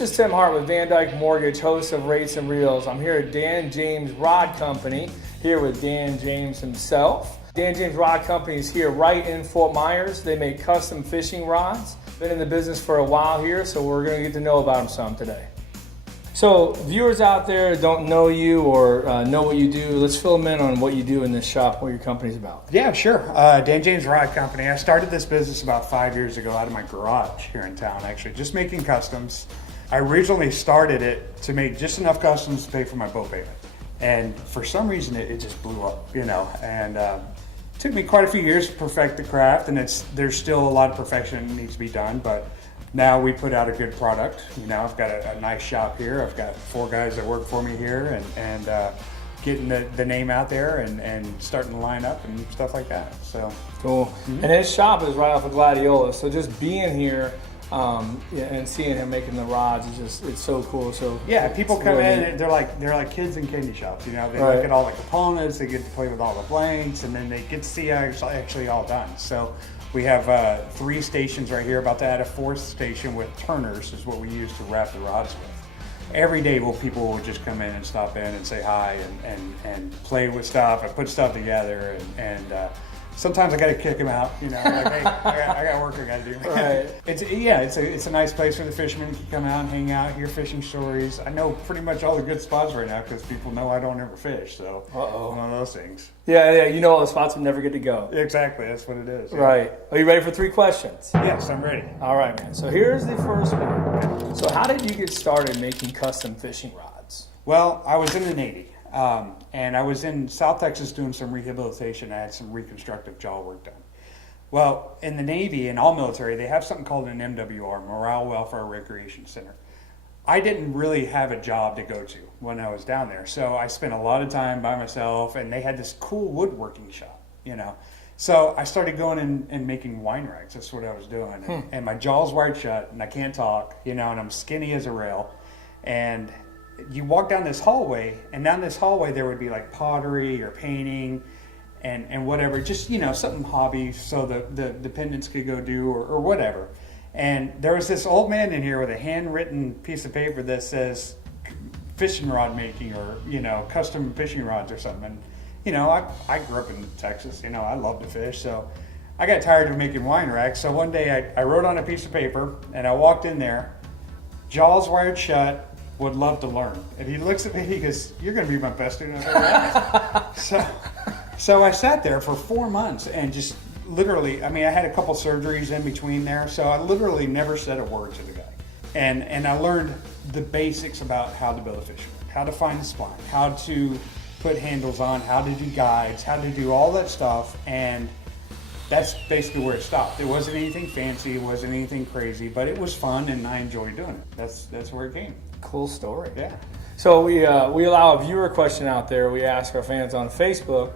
This is Tim Hart with Van Dyke Mortgage, host of Rates and Reels. I'm here at Dan James Rod Company, here with Dan James himself. Dan James Rod Company is here right in Fort Myers. They make custom fishing rods. Been in the business for a while here, so we're going to get to know about them some today. So viewers out there don't know you or know what you do. Let's fill them in on what you do in this shop, what your company's about. Yeah, sure. Dan James Rod Company. I started this business about 5 years ago out of my garage here in town, actually, just making customs. I originally started it to make just enough customs to pay for my boat payment. And for some reason, it just blew up, and it took me quite a few years to perfect the craft, and there's still a lot of perfection that needs to be done, but now we put out a good product. I've got a nice shop here. I've got 4 guys that work for me here, and getting the name out there and starting to line up and stuff like that. So cool. Mm-hmm. And his shop is right off of Gladiola. So just being here and seeing him making the rods is it's so cool. So yeah, people come in and they're like kids in candy shops. They look at all the components, they get to play with all the blanks, and then they get to see how it's actually all done. So we have 3 stations right here, about to add a 4th station with turners is what we use to wrap the rods with. Every day people will just come in and stop in and say hi and play with stuff and put stuff together and sometimes I got to kick them out, like, hey, I got work I got to do. Right. It's a nice place for the fishermen to come out and hang out, hear fishing stories. I know pretty much all the good spots right now because people know I don't ever fish, so one of those things. Yeah, you know all the spots we never get to go. Exactly, that's what it is. Yeah. Right. Are you ready for 3 questions? Yes, I'm ready. All right, man. So here's the first one. So how did you get started making custom fishing rods? Well, I was in the Navy. And I was in South Texas doing some rehabilitation. I had some reconstructive jaw work done. Well, in the Navy and all military, they have something called an MWR, Morale, Welfare, Recreation Center. I didn't really have a job to go to when I was down there, so I spent a lot of time by myself, and they had this cool woodworking shop, So I started going and making wine racks. That's what I was doing. And my jaw's wired shut, and I can't talk, and I'm skinny as a rail. And you walk down this hallway, and down this hallway there would be like pottery or painting and whatever, just something hobby so the dependents could go do or whatever. And there was this old man in here with a handwritten piece of paper that says fishing rod making or custom fishing rods or something. And I grew up in Texas, I love to fish, so I got tired of making wine racks. So one day I wrote on a piece of paper and I walked in there, jaws wired shut, would love to learn. And he looks at me, he goes, "You're going to be my best student I've ever had." So I sat there for 4 months and just literally, I had a couple surgeries in between there, so I literally never said a word to the guy. And I learned the basics about how to build a fishing rod, how to find the spline, how to put handles on, how to do guides, how to do all that stuff, and that's basically where it stopped. It wasn't anything fancy, it wasn't anything crazy, but it was fun and I enjoyed doing it. That's where it came. Cool story. Yeah. So we allow a viewer question out there. We ask our fans on Facebook.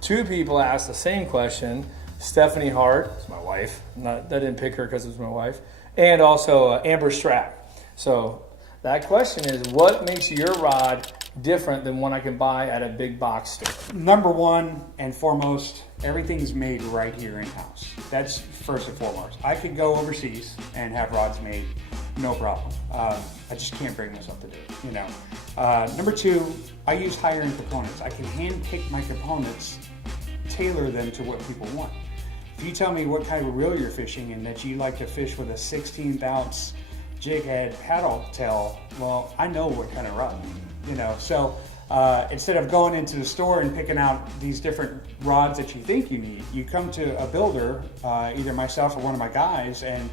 2 people asked the same question. Stephanie Hart, it's my wife. I didn't pick her because it was my wife. And also Amber Strack. So that question is, what makes your rod different than one I can buy at a big box store? Number one and foremost, everything's made right here in-house. That's first and foremost. I could go overseas and have rods made, no problem. I just can't bring myself to do it, Number 2, I use higher-end components. I can hand-pick my components, tailor them to what people want. If you tell me what kind of reel you're fishing and that you like to fish with a 16th ounce jig head paddle tail, well, I know what kind of rod, So instead of going into the store and picking out these different rods that you think you need, you come to a builder, either myself or one of my guys, and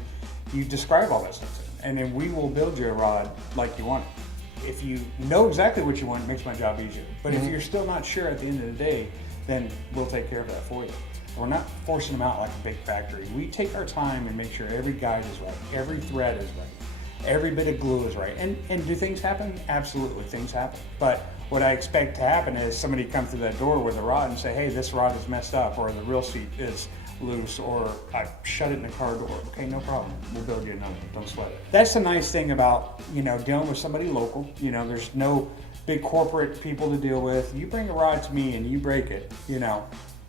you describe all that stuff to them. And then we will build you a rod like you want it. If you know exactly what you want, it makes my job easier. But if you're still not sure at the end of the day, then we'll take care of that for you. We're not forcing them out like a big factory. We take our time and make sure every guide is right, every thread is right, every bit of glue is right. And do things happen? Absolutely, things happen. But what I expect to happen is somebody come through that door with a rod and say, "Hey, this rod is messed up," or "The reel seat is loose," or "I shut it in the car door." Okay, no problem. We'll build you another. Don't sweat it. That's the nice thing about dealing with somebody local. There's no big corporate people to deal with. You bring a rod to me and you break it.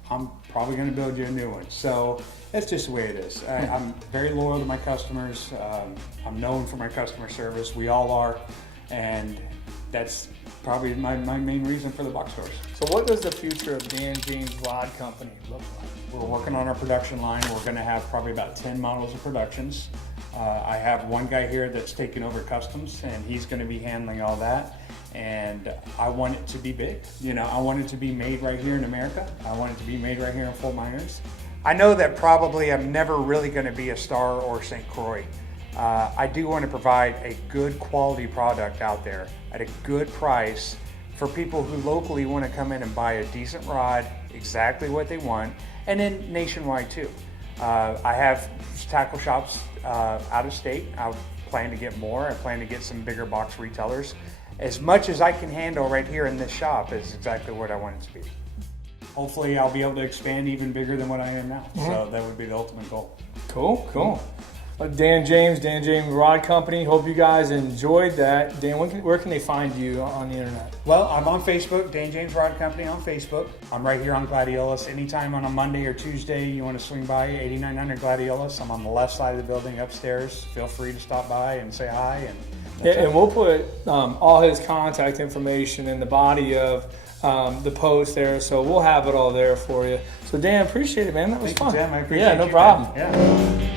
I'm probably going to build you a new one. So that's just the way it is. I'm very loyal to my customers. I'm known for my customer service. We all are. And that's probably my main reason for the box stores. So what does the future of Dan James Rod Company look like? We're working on our production line. We're going to have probably about 10 models of productions. I have one guy here that's taking over customs, and he's going to be handling all that. And I want it to be big. You know, I want it to be made right here in America. I want it to be made right here in Fort Myers. I know that probably I'm never really going to be a Star or St. Croix. I do want to provide a good quality product out there at a good price for people who locally want to come in and buy a decent rod, exactly what they want, and then nationwide too. I have tackle shops out of state. I plan to get more. I plan to get some bigger box retailers. As much as I can handle right here in this shop is exactly what I want it to be. Hopefully I'll be able to expand even bigger than what I am now. So that would be the ultimate goal. Cool. Dan James Rod Company. Hope you guys enjoyed that. Dan, where can they find you on the internet? Well, I'm on Facebook, Dan James Rod Company on Facebook. I'm right here on Gladiolas. Anytime on a Monday or Tuesday you want to swing by 8900 Gladiolas, I'm on the left side of the building upstairs. Feel free to stop by and say hi. And we'll put all his contact information in the body of the post there, so we'll have it all there for you. So Dan, appreciate it, man. That was fun. Thank you, Tim. I appreciate Yeah, no you, problem. Man. Yeah.